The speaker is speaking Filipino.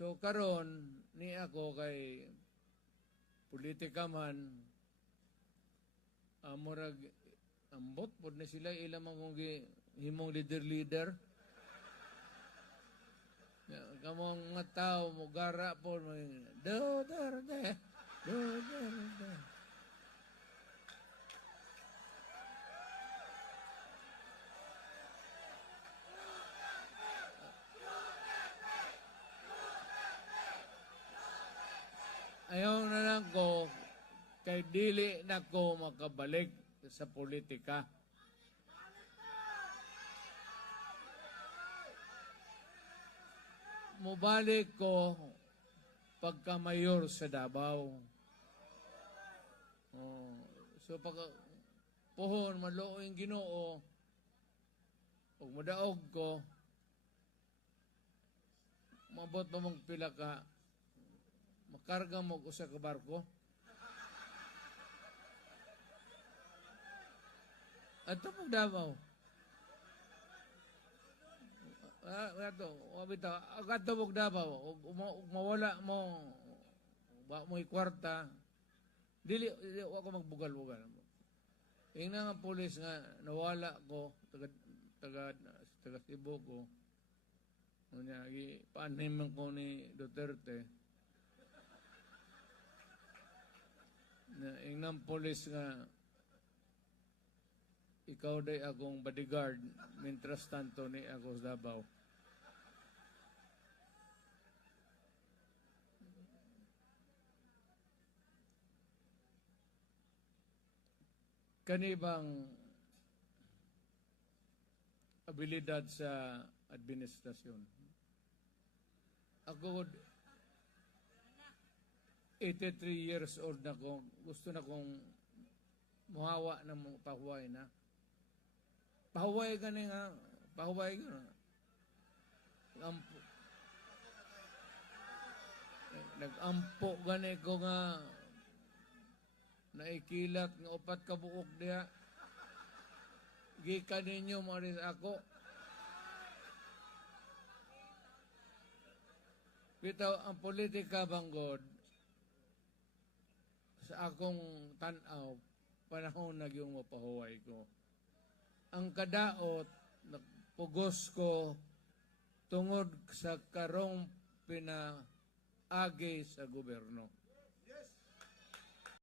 So karon ni ako kay politika man amurag ambot pod na sila ilang mga himong leader leader. Kamong nga tao mo gara po do do do do Ayaw na lang ko kay dili na ko makabalik sa politika. Mubalik ko pagka mayor sa Davao. Oh, so pag pohon maluoy ang Ginoo ug madaog ko mabot pa mong pila ka makarga mo ko sa barko. Ato pag Davao. Ah, ato, wabita, agato pag Davao, mawala mo, ba mo kwarta, dili, dili ako magbugal-bugal. Yung nga pulis nga, nawala ko, taga, taga, taga Cebu ko, Unya, gi paaniman ko ni Duterte. Na ingnang polis nga ikaw day akong bodyguard mintras tanto ni ako sa Davao. Kanibang abilidad sa administrasyon. Ako, 83 years old na ko, gusto na kong muhawa ng pahuway na. Pahuway ka na nga, pahuway ka na. Ampo. Nag-ampo gani ko nga naikilat nga upat ka buok diha. Gikan ninyo mo rin ako. Bitaw, ang politika banggod, sa akong tanaw, panahon na yung mapahuway ko. Ang kadaot, nagpugos ko tungod sa karong pinaagi sa gobyerno.